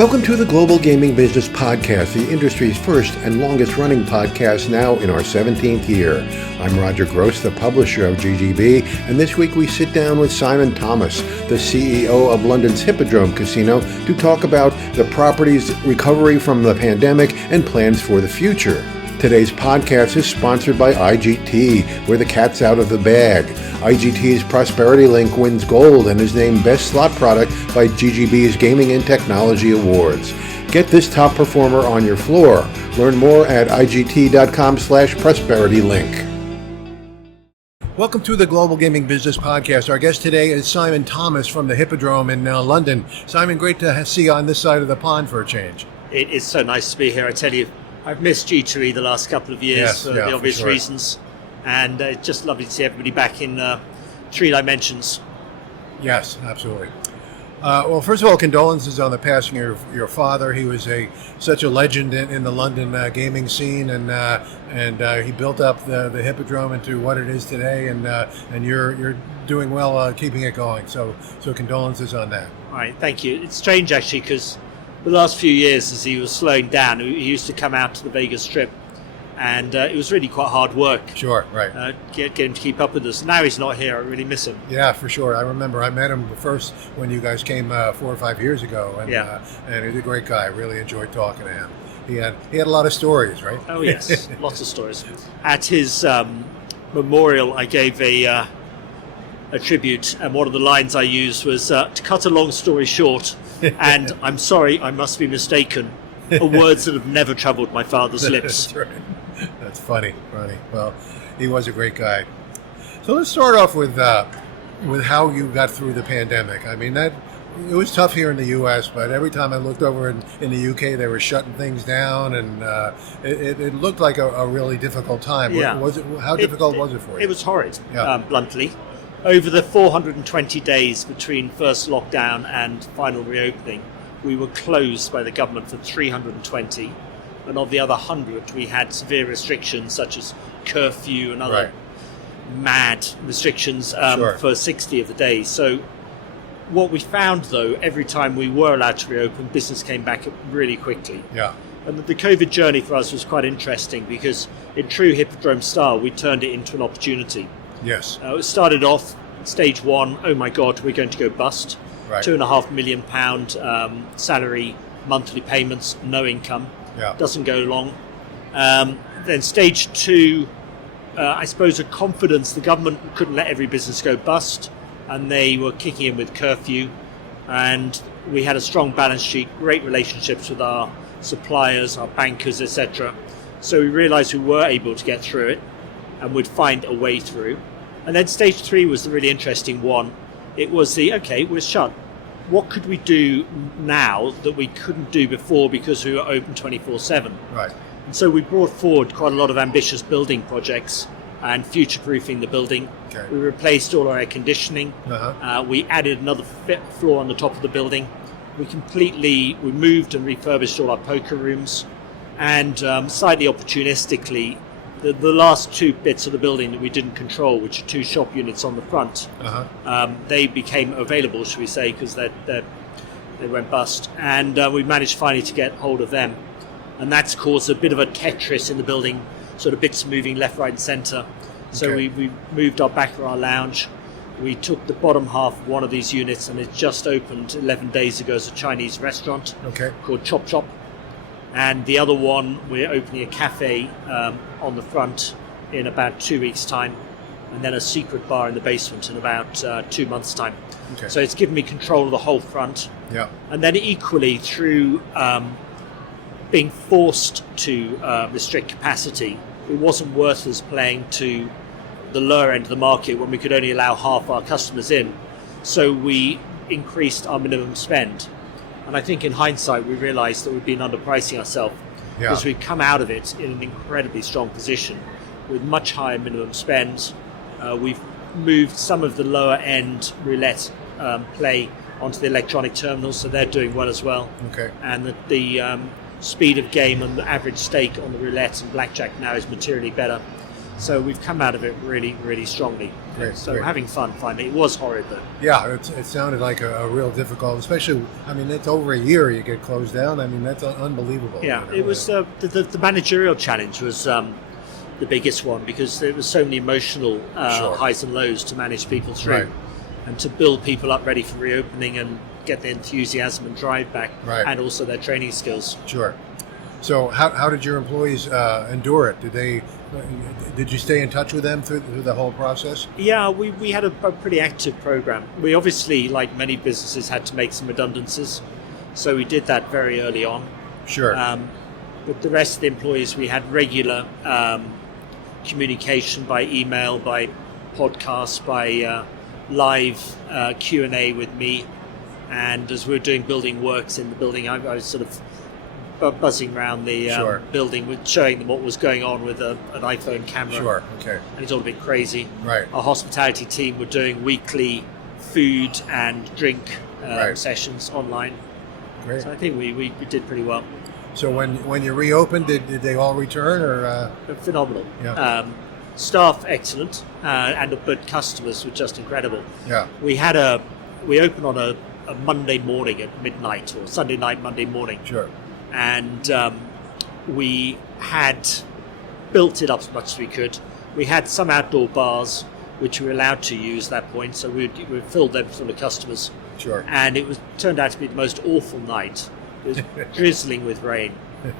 Welcome to the Global Gaming Business Podcast, the industry's first and longest running podcast now in our 17th year. I'm Roger Gross, the publisher of GGB, and this week we sit down with Simon Thomas, the CEO of London's Hippodrome Casino, to talk about the property's recovery from the pandemic and plans for the future. Today's podcast is sponsored by IGT, where the cat's out of the bag. IGT's Prosperity Link wins gold and is named Best Slot Product by GGB's Gaming and Technology Awards. Get this top performer on your floor. Learn more at igt.com/prosperitylink. Welcome to the Global Gaming Business Podcast. Our guest today is Simon Thomas from the Hippodrome in London. Simon, great to see you on this side of the pond for a change. It is so nice to be here. I tell you, I've missed G2E the last couple of years for the obvious reasons, and it's just lovely to see everybody back in three dimensions. Yes, absolutely. Well, first of all, condolences on the passing of your father. He was such a legend in the London gaming scene, and he built up the Hippodrome into what it is today, and you're doing well keeping it going. So condolences on that. All right, thank you. It's strange actually because the last few years, as he was slowing down, he used to come out to the Vegas Strip, and it was really quite hard work. Sure, right. Get him to keep up with us. Now he's not here. I really miss him. Yeah, for sure. I remember I met him first when you guys came 4 or 5 years ago, and he's a great guy. I really enjoyed talking to him. He had a lot of stories, right? Oh yes, lots of stories. At his memorial, I gave a tribute, and one of the lines I used was to cut a long story short. And I'm sorry, I must be mistaken, are words that have never troubled my father's lips. That's right. That's funny. Well, he was a great guy. So let's start off with how you got through the pandemic. I mean, it was tough here in the U.S., but every time I looked over in the U.K., they were shutting things down, and it looked like a really difficult time. Yeah. How difficult was it for you? It was horrid, bluntly. Over the 420 days between first lockdown and final reopening, we were closed by the government for 320, and of the other 100, we had severe restrictions such as curfew and other mad restrictions for 60 of the days. So what we found, though, every time we were allowed to reopen, business came back really quickly. Yeah. And the COVID journey for us was quite interesting because in true Hippodrome style, we turned it into an opportunity. Yes. It started off stage one, oh my God, we're going to go bust. Right. £2.5 million salary, monthly payments, no income. Yeah. Doesn't go long. Then stage two, I suppose a confidence. The government couldn't let every business go bust, and they were kicking in with curfew. And we had a strong balance sheet, great relationships with our suppliers, our bankers, etc. So we realised we were able to get through it, and would find a way through. And then stage three was the really interesting one. It was we're shut. What could we do now that we couldn't do before because we were open 24/7? Right. And so we brought forward quite a lot of ambitious building projects and future-proofing the building. Okay. We replaced all our air conditioning. We added another floor on the top of the building. We moved and refurbished all our poker rooms. And slightly opportunistically, the last two bits of the building that we didn't control, which are two shop units on the front, they became available, shall we say, because they went bust. And we managed finally to get hold of them. And that's caused a bit of a Tetris in the building, sort of bits moving left, right, and centre. So we moved our baccarat lounge. We took the bottom half of one of these units, and it just opened 11 days ago as a Chinese restaurant called Chop Chop. And the other one, we're opening a cafe on the front in about 2 weeks' time, and then a secret bar in the basement in about 2 months' time. Okay. So it's given me control of the whole front. Yeah. And then equally through being forced to restrict capacity, it wasn't worth us playing to the lower end of the market when we could only allow half our customers in. So we increased our minimum spend. And I think in hindsight, we realised that we've been underpricing ourselves because we've come out of it in an incredibly strong position with much higher minimum spend. We've moved some of the lower end roulette play onto the electronic terminals, so they're doing well as well. Okay. And the speed of game and the average stake on the roulette and blackjack now is materially better. So we've come out of it really, really strongly. Great, so great. having fun finally. It was horrid though. Yeah, it sounded like a real difficult, especially, I mean, it's over a year you get closed down. I mean, that's unbelievable. Yeah, it was the managerial challenge was the biggest one, because there was so many emotional Sure. highs and lows to manage people through, Right. and to build people up ready for reopening and get their enthusiasm and drive back, Right. and also their training skills. Sure. So how did your employees endure it? Did you stay in touch with them through the whole process? Yeah, we had a pretty active program. We obviously, like many businesses, had to make some redundancies, so we did that very early on. Sure. But the rest of the employees, we had regular communication by email, by podcast, by live Q&A with me. And as we were doing building works in the building, I was sort of buzzing around the Sure. building, with showing them what was going on with an iPhone camera. Sure. Okay. And it's all a bit crazy. Right. Our hospitality team were doing weekly food and drink Right. sessions online. Great. So I think we did pretty well. So when you reopened, did they all return or? Phenomenal. Yeah. Staff excellent, but customers were just incredible. Yeah. We opened on a Monday morning at midnight, or Sunday night, Monday morning. Sure. And we had built it up as much as we could. We had some outdoor bars which we were allowed to use at that point, so we filled them full of customers. Sure. And it turned out to be the most awful night. It was drizzling with rain,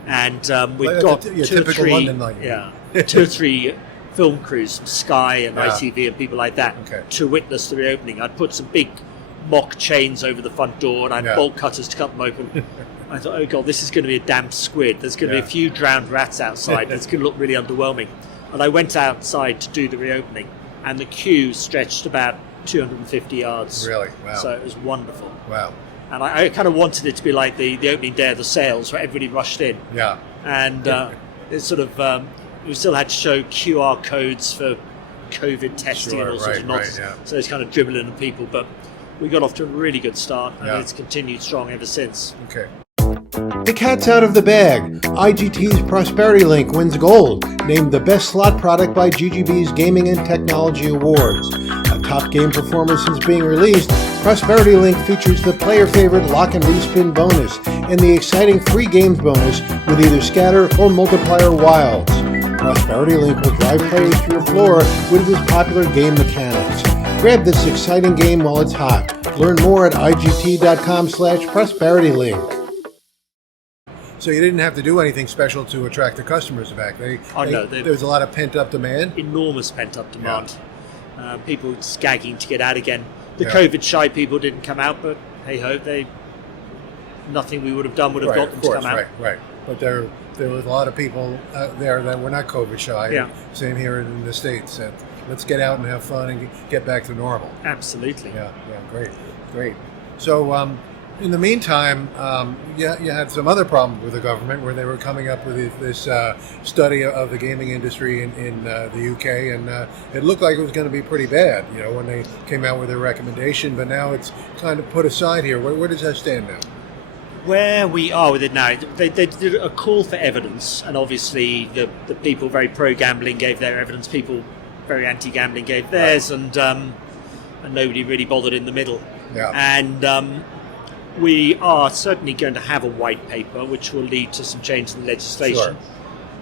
and we've Like got your two or typical three, London night. yeah, 2 or 3 film crews from Sky and Yeah. ITV and people like that Okay. to witness the reopening. I'd put some big mock chains over the front door, and I had Yeah. bolt cutters to cut them open. I thought, oh God, this is going to be a damp squid. There's going to Yeah. be a few drowned rats outside. It's going to look really underwhelming. And I went outside to do the reopening, and the queue stretched about 250 yards. Really? Wow. So it was wonderful. Wow. And I kind of wanted it to be like the opening day of the sales, where everybody rushed in. Yeah. And it's sort of, we still had to show QR codes for COVID testing Sure, and all sorts of right, nonsense. yeah. So it's kind of dribbling at people, but we got off to a really good start, and Yeah. it's continued strong ever since. Okay. The cat's out of the bag. IGT's Prosperity Link wins gold, named the best slot product by GGB's Gaming and Technology Awards. A top game performer since being released, Prosperity Link features the player favorite lock and respin bonus and the exciting free games bonus with either scatter or multiplier wilds. Prosperity Link will drive players to your floor with its popular game mechanics. Grab this exciting game while it's hot. Learn more at IGT.com/prosperitylink. So you didn't have to do anything special to attract the customers back. No, there's a lot of pent-up demand. Enormous pent-up demand. People gagging to get out again. The Yeah. COVID-shy people didn't come out, but hey-ho, nothing we would have done would have got them to come out. Right. But there was a lot of people out there that were not COVID shy. Yeah. Same here in the States. Let's get out and have fun and get back to normal. Absolutely. Yeah, great. So in the meantime, you had some other problems with the government where they were coming up with this study of the gaming industry in the UK, and it looked like it was going to be pretty bad, when they came out with their recommendation, but now it's kind of put aside here. Where does that stand now? Where we are with it now, they did a call for evidence, and obviously the people very pro-gambling gave their evidence, people very anti-gambling gave theirs, and nobody really bothered in the middle. Yeah. And we are certainly going to have a white paper which will lead to some change in the legislation. Sure.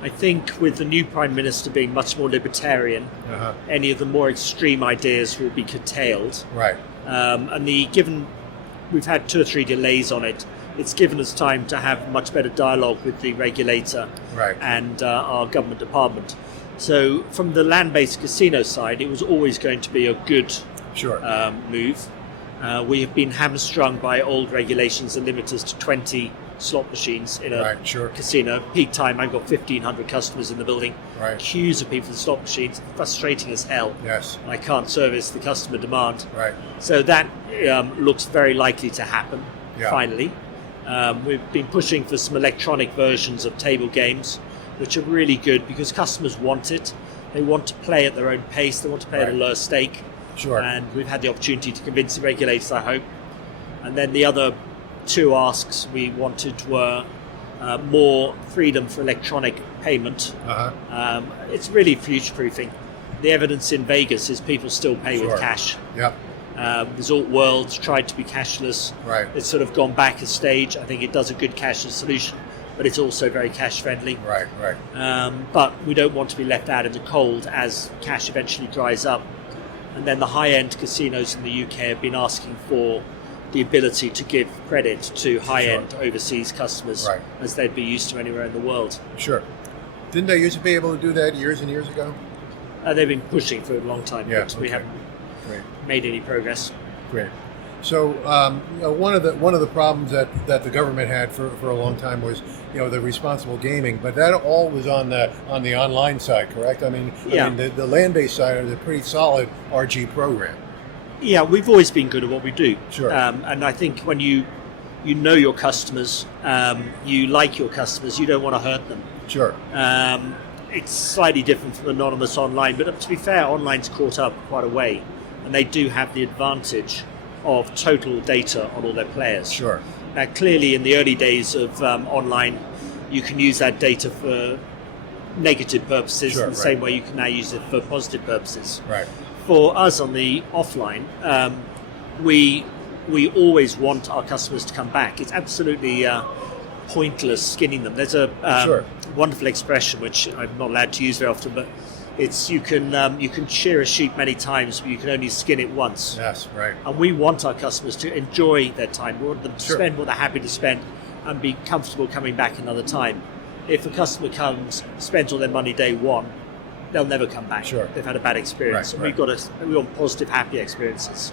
I think with the new Prime Minister being much more libertarian, any of the more extreme ideas will be curtailed. Right. And given we've had 2 or 3 delays on it, it's given us time to have much better dialogue with the regulator and our government department. So from the land-based casino side, it was always going to be a good move. We have been hamstrung by old regulations that limit us to 20 slot machines in a casino. Peak time, I've got 1,500 customers in the building. Queues of people in slot machines, frustrating as hell. Yes. I can't service the customer demand. Right. So that looks very likely to happen, finally. We've been pushing for some electronic versions of table games, which are really good because customers want it. They want to play at their own pace. They want to play at a lower stake. Sure. And we've had the opportunity to convince the regulators, I hope. And then the other 2 asks we wanted were more freedom for electronic payment. It's really future-proofing. The evidence in Vegas is people still pay with cash. Yep. Resort World tried to be cashless. Right. It's sort of gone back a stage. I think it does a good cashless solution, but it's also very cash-friendly. Right. But we don't want to be left out in the cold as cash eventually dries up. And then the high-end casinos in the UK have been asking for the ability to give credit to high-end overseas customers as they'd be used to anywhere in the world. Sure. Didn't they used to be able to do that years and years ago? They've been pushing for a long time, but we haven't made any progress. Great. So one of the problems that the government had for a long time was the responsible gaming, but that all was on the online side, correct? I mean the land-based side is a pretty solid RG program. Yeah, we've always been good at what we do. Sure. And I think when you know your customers, you like your customers, you don't want to hurt them. Sure. It's slightly different from anonymous online, but to be fair, online's caught up quite a way, and they do have the advantage of total data on all their players. Sure. Now, clearly, in the early days of online, you can use that data for negative purposes in the same way you can now use it for positive purposes. Right. For us on the offline, we always want our customers to come back. It's absolutely pointless skinning them. There's a wonderful expression which I'm not allowed to use very often, but it's you can shear a sheep many times, but you can only skin it once. Yes, right. And we want our customers to enjoy their time. We want them to spend what they're happy to spend and be comfortable coming back another time. If a customer comes, spends all their money day one, they'll never come back. Sure. They've had a bad experience. And we want positive, happy experiences.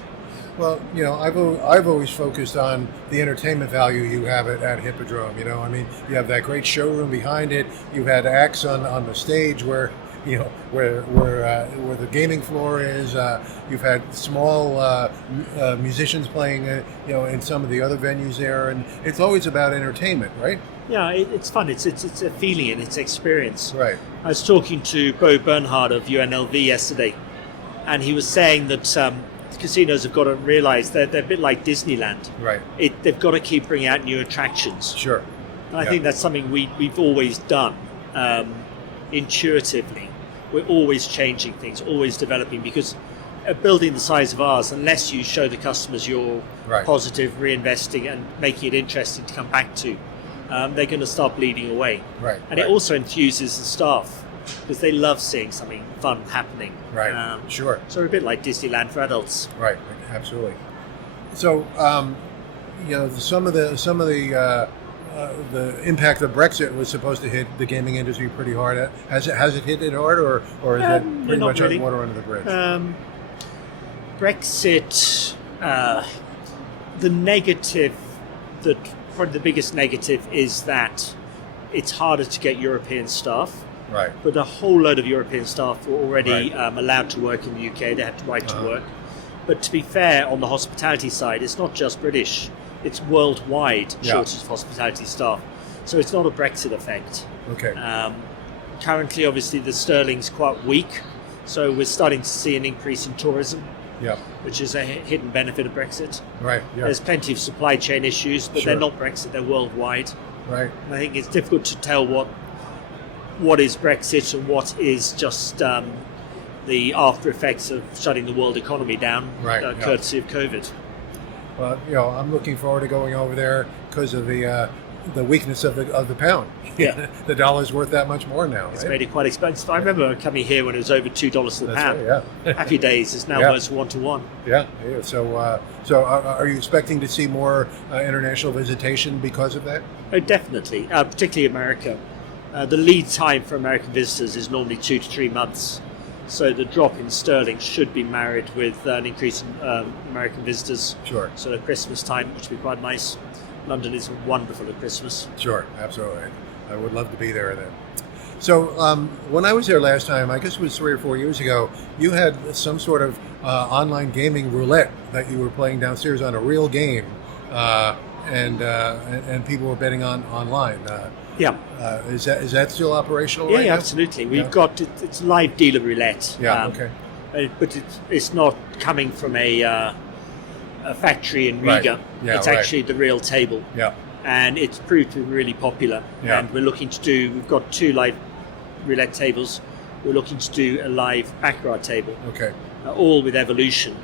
Well, I've always focused on the entertainment value you have at Hippodrome. I mean, you have that great showroom behind it. You've had acts on the stage where the gaming floor is. You've had small musicians playing, in some of the other venues there, and it's always about entertainment, right? Yeah, it's fun. It's a feeling and it's experience. Right. I was talking to Bo Bernhard of UNLV yesterday, and he was saying that casinos have got to realise they're a bit like Disneyland. Right. They've got to keep bringing out new attractions. Sure. And I think that's something we've always done intuitively. We're always changing things, always developing, because a building the size of ours, unless you show the customers you're positive, reinvesting and making it interesting to come back to, they're going to start bleeding away. Right. And it also enthuses the staff because they love seeing something fun happening. Right. Sure. So we're a bit like Disneyland for adults. Right. Absolutely. So, some of the impact of Brexit was supposed to hit the gaming industry pretty hard. Has it hit it hard, or is it pretty much really. water under the bridge? Brexit, probably the biggest negative is that it's harder to get European staff. Right. But a whole load of European staff were already allowed to work in the UK. They had the right to work. But to be fair, on the hospitality side, it's not just British. It's worldwide shortage of hospitality staff. So it's not a Brexit effect. Okay. Currently, obviously, the sterling's quite weak. So we're starting to see an increase in tourism, which is a hidden benefit of Brexit. Right. Yeah. There's plenty of supply chain issues, but they're not Brexit, they're worldwide. Right. And I think it's difficult to tell what is Brexit and what is just the after effects of shutting the world economy down, courtesy of COVID. Well, I'm looking forward to going over there because of the weakness of the pound. Yeah, the dollar's worth that much more now. It's made it quite expensive. I remember coming here when it was over $2 to the pound. Right, yeah. Happy days. It's now almost 1-to-1. Yeah. So, are you expecting to see more international visitation because of that? Oh, definitely. Particularly America. The lead time for American visitors is normally 2 to 3 months. So the drop in sterling should be married with an increase in American visitors. Sure. So at Christmas time, which would be quite nice. London is wonderful at Christmas. Sure, absolutely. I would love to be there then. So when I was there last time, I guess it was 3 or 4 years ago, you had some sort of online gaming roulette that you were playing downstairs on a real game, and people were betting online. Is that still operational right now? Yeah, absolutely. We've got it's live dealer roulette. Yeah, okay. But it's not coming from a factory in Riga. Yeah, it's actually the real table. Yeah. and it's proved to be really popular. Yeah. And we've got 2 live roulette tables. We're looking to do a live baccarat table, Okay. all with Evolution.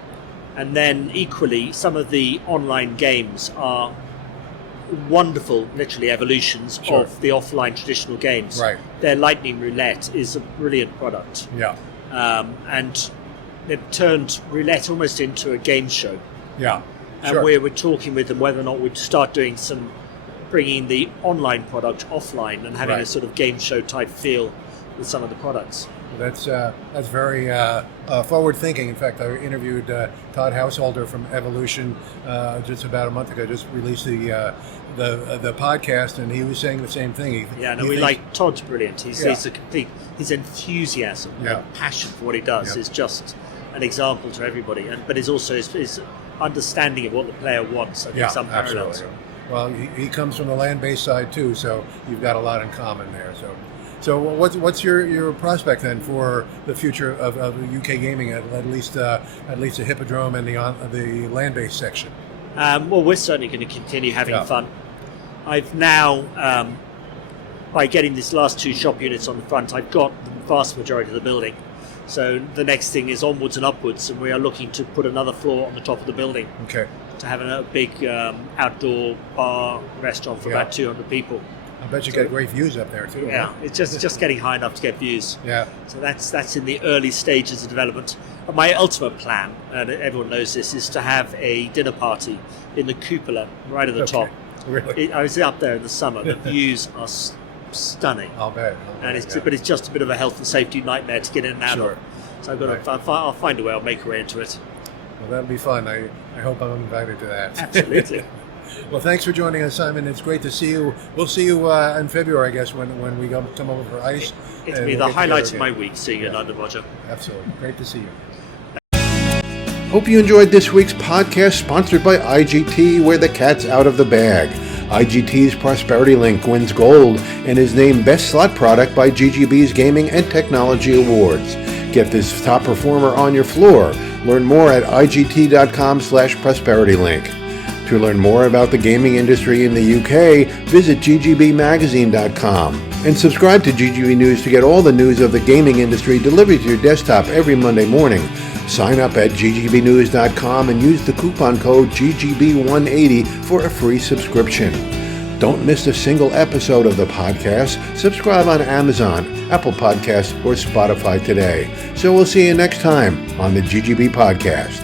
And then equally, some of the online games are wonderful, literally evolutions Sure. of the offline traditional games. Right. Their Lightning Roulette is a brilliant product. Yeah. And they've turned roulette almost into a game show. Yeah. And Sure. we're talking with them whether or not we'd start doing bringing the online product offline and having Right. a sort of game show type feel with some of the products. That's very forward thinking. In fact, I interviewed Todd Householder from Evolution just about a month ago. Just released the podcast, and he was saying the same thing. Todd's brilliant. He's a complete. His enthusiasm Yeah. and passion for what he does Yeah. is just an example to everybody. But it's also his understanding of what the player wants. I think some parallels. Absolutely. Well, he comes from the land-based side too, so you've got a lot in common there. So what's your prospect then for the future of UK gaming, at least the Hippodrome and the land-based section? Well, we're certainly going to continue having Yeah. fun. I've now, by getting these last 2 shop units on the front, I've got the vast majority of the building. So the next thing is onwards and upwards, and we are looking to put another floor on the top of the building Okay. to have a big outdoor bar restaurant for Yeah. about 200 people. I bet you get great views up there too. Yeah, it's just getting high enough to get views. Yeah. So that's in the early stages of development. But my ultimate plan, and everyone knows this, is to have a dinner party in the cupola right at the top. Really? I was up there in the summer. The views are stunning, I'll bet. but it's just a bit of a health and safety nightmare to get in and out Sure. of. So I'll find a way. I'll make a way into it. Well, that'll be fun. I hope I'm invited to that. Absolutely. Well, thanks for joining us, Simon. It's great to see you. We'll see you in February, I guess, when we come over for ice. It'll be the highlight of my week seeing you in London, Roger. Absolutely. Great to see you. Hope you enjoyed this week's podcast sponsored by IGT, where the cat's out of the bag. IGT's Prosperity Link wins gold and is named Best Slot Product by GGB's Gaming and Technology Awards. Get this top performer on your floor. Learn more at IGT.com/ProsperityLink. To learn more about the gaming industry in the UK, visit ggbmagazine.com and subscribe to GGB News to get all the news of the gaming industry delivered to your desktop every Monday morning. Sign up at ggbnews.com and use the coupon code GGB180 for a free subscription. Don't miss a single episode of the podcast. Subscribe on Amazon, Apple Podcasts, or Spotify today. So we'll see you next time on the GGB Podcast.